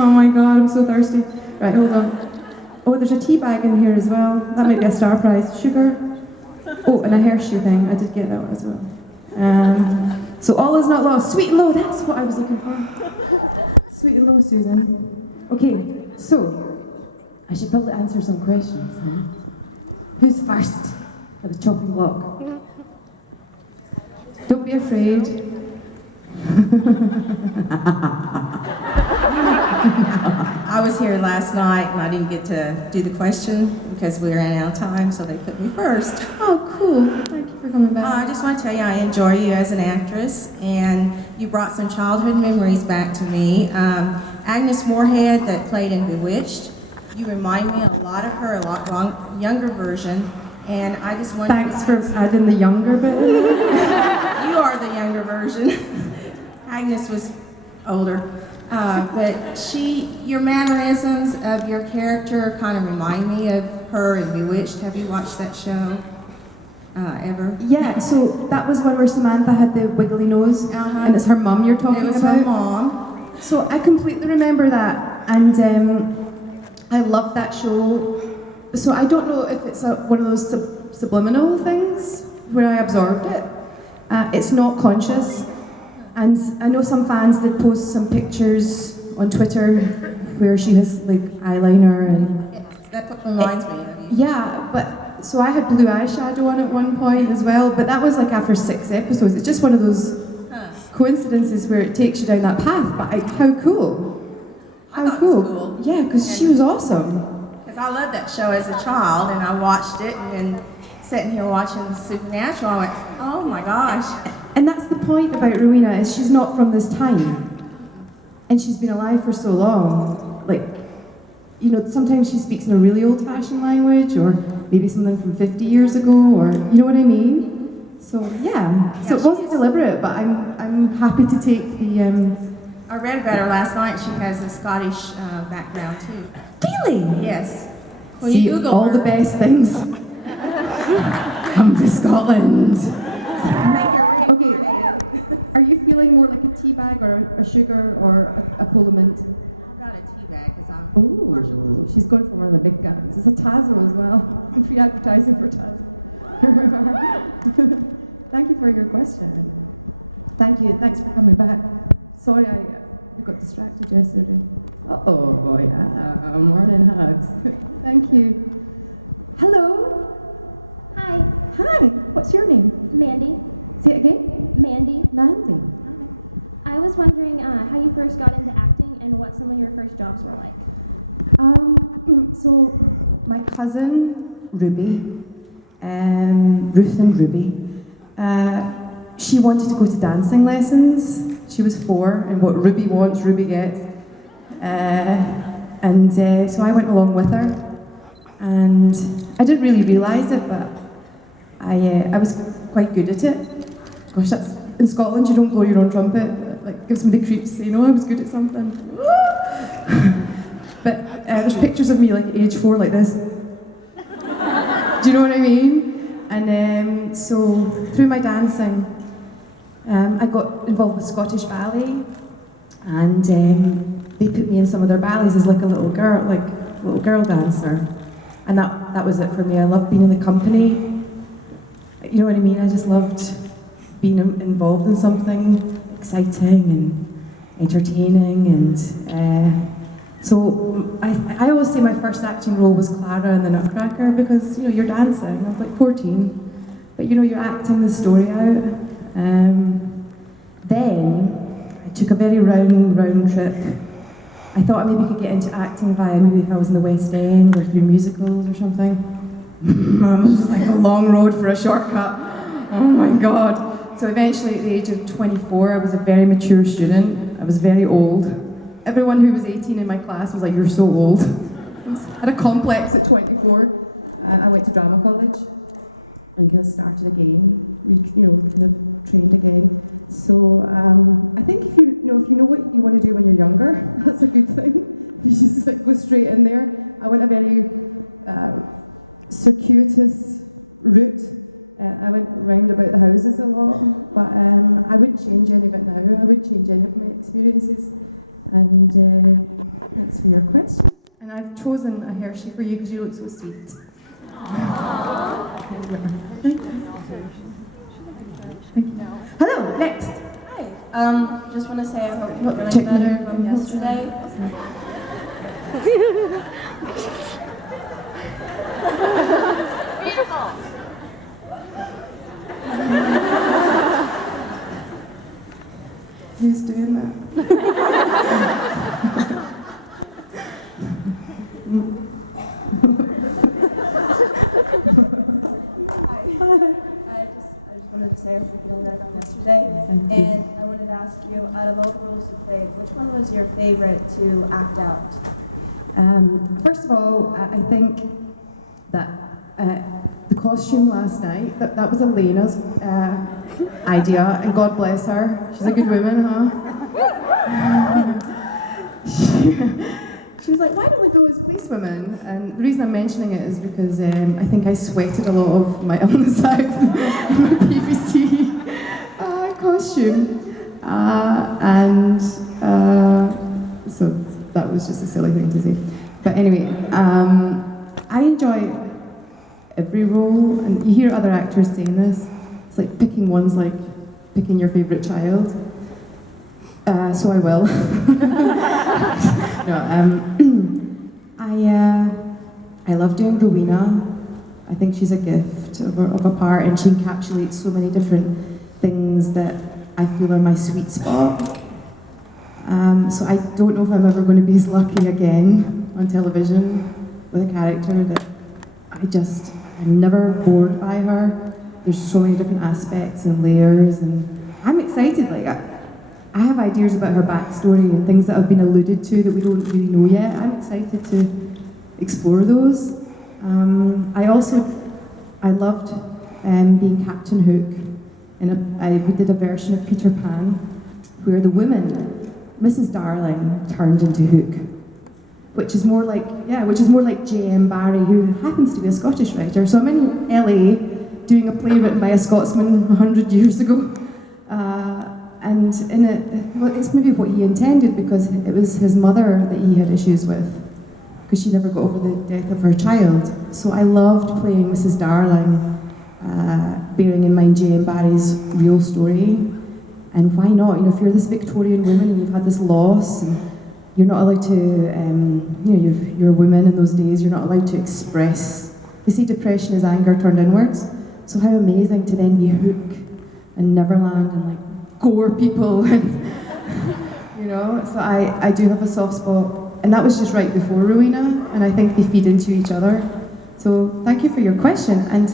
Oh my god, I'm so thirsty. Right, hold on. Oh, there's a tea bag in here as well. That might be a star prize. Sugar. Oh, and a Hershey thing. I did get that one as well. So all is not lost. Sweet and low, that's what I was looking for. Sweet and low, Susan. Okay, so I should probably answer some questions, huh? Who's first for the chopping block? Don't be afraid. I was here last night and I didn't get to do the question because we ran out of time, so they put me first. Oh, cool. Thank you for coming back. I just want to tell you I enjoy you as an actress, and you brought some childhood memories back to me. Agnes Moorehead that played in Bewitched, you remind me a lot of her, a lot younger version, and I just want Thanks for adding the younger bit in. You are the younger version. Agnes was older. But your mannerisms of your character kind of remind me of her in Bewitched. Have you watched that show ever? Yeah, so that was one where Samantha had the wiggly nose, and it's her mum you're talking about. It was her mom. So I completely remember that, and I loved that show. So I don't know if it's one of those subliminal things where I absorbed it. It's not conscious. And I know some fans did post some pictures on Twitter where she has like eyeliner and... That reminds me of you. Yeah, but so I had blue eyeshadow on at one point as well, but that was like after 6 episodes. It's just one of those coincidences where it takes you down that path. But how cool. How cool. Yeah, because she was awesome. Because I loved that show as a child, and I watched it, and then sitting here watching Supernatural, I went, oh my gosh. And that's the point about Rowena, is she's not from this time. And she's been alive for so long. Like, you know, sometimes she speaks in a really old-fashioned language, or maybe something from 50 years ago, or, you know what I mean? So, yeah. So it wasn't deliberate, but I'm happy to take the... I read about her last night. She has a Scottish background, too. Really? Yes. Well, see, all the best things come to Scotland. Okay, are you feeling more like a tea bag or a sugar or a Polament? I've got a tea bag because I'm Ooh, she's going for one of the big guns. It's a Tazo as well. Free advertising for Tazo. Thank you for your question. Thank you, thanks for coming back. Sorry I got distracted yesterday. Uh-oh, yeah, morning hugs. Thank you. Hello? Hi, Hi, what's your name? Mandy. Say it again? Mandy. Mandy. I was wondering how you first got into acting and what some of your first jobs were like. So my cousin Ruby, Ruth and Ruby, she wanted to go to dancing lessons. She was 4, and what Ruby wants, Ruby gets. So I went along with her, and I didn't really realise it, but I was quite good at it. Gosh, that's in Scotland. You don't blow your own trumpet. It, like, gives me the creeps. You know, I was good at something. But there's pictures of me like at age 4, like this. Do you know what I mean? And so through my dancing, I got involved with Scottish ballet, and they put me in some of their ballets as like a little girl dancer, and that was it for me. I loved being in the company. You know what I mean? I just loved being involved in something exciting and entertaining, and so I always say my first acting role was Clara in the Nutcracker, because you know you're dancing. I was like 14, but you know you're acting the story out. Then I took a very round trip. I thought I maybe could get into acting via maybe if I was in the West End or through musicals or something. It was like a long road for a shortcut. Oh my God. So eventually at the age of 24, I was a very mature student. I was very old. Everyone who was 18 in my class was like, you're so old. I had a complex at 24. I went to drama college and kind of started again, kind of trained again. So I think if you know what you want to do when you're younger, that's a good thing. You just like go straight in there. I went a very circuitous route. I went round about the houses a lot, but I wouldn't change any of it now. I wouldn't change any of my experiences. And that's for your question. And I've chosen a Hershey for you because you look so sweet. Hello, next. Hi. Just want to say I hope you're Check feeling me better out. from yesterday. Beautiful. Who's doing that? I just wanted to say I hope you're feeling better from yesterday. Thank you. And I wanted to ask you, out of all the roles you played, which one was your favorite to act out? First of all, I think that the costume last night, that was Elena's idea, and God bless her. She's a good woman, huh? She was like, why don't we go as policewomen? And the reason I'm mentioning it is because I think I sweated a lot of my illness out in my PVC costume. So that was just a silly thing to say. But anyway, I enjoy every role, and you hear other actors saying this. It's like picking one's like picking your favourite child. So I will. I love doing Rowena. I think she's a gift of a part, and she encapsulates so many different things that I feel are my sweet spot. So I don't know if I'm ever going to be as lucky again on television with a character that I'm never bored by her. There's so many different aspects and layers, and I'm excited. Like I have ideas about her backstory and things that have been alluded to that we don't really know yet. I'm excited to explore those. I loved being Captain Hook. We did a version of Peter Pan where the woman, Mrs. Darling, turned into Hook, which is more like J.M. Barrie, who happens to be a Scottish writer. So I'm in LA doing a play written by a Scotsman 100 years ago. And in it, well, it's maybe what he intended, because it was his mother that he had issues with, because she never got over the death of her child. So I loved playing Mrs. Darling, bearing in mind J.M. Barrie's real story. And why not? You know, if you're this Victorian woman and you've had this loss, and you're not allowed to, you're a woman in those days, you're not allowed to express. They say depression is anger turned inwards. So how amazing to then be Hook in Neverland and like gore people, and So I do have a soft spot, and that was just right before Rowena, and I think they feed into each other. So thank you for your question, and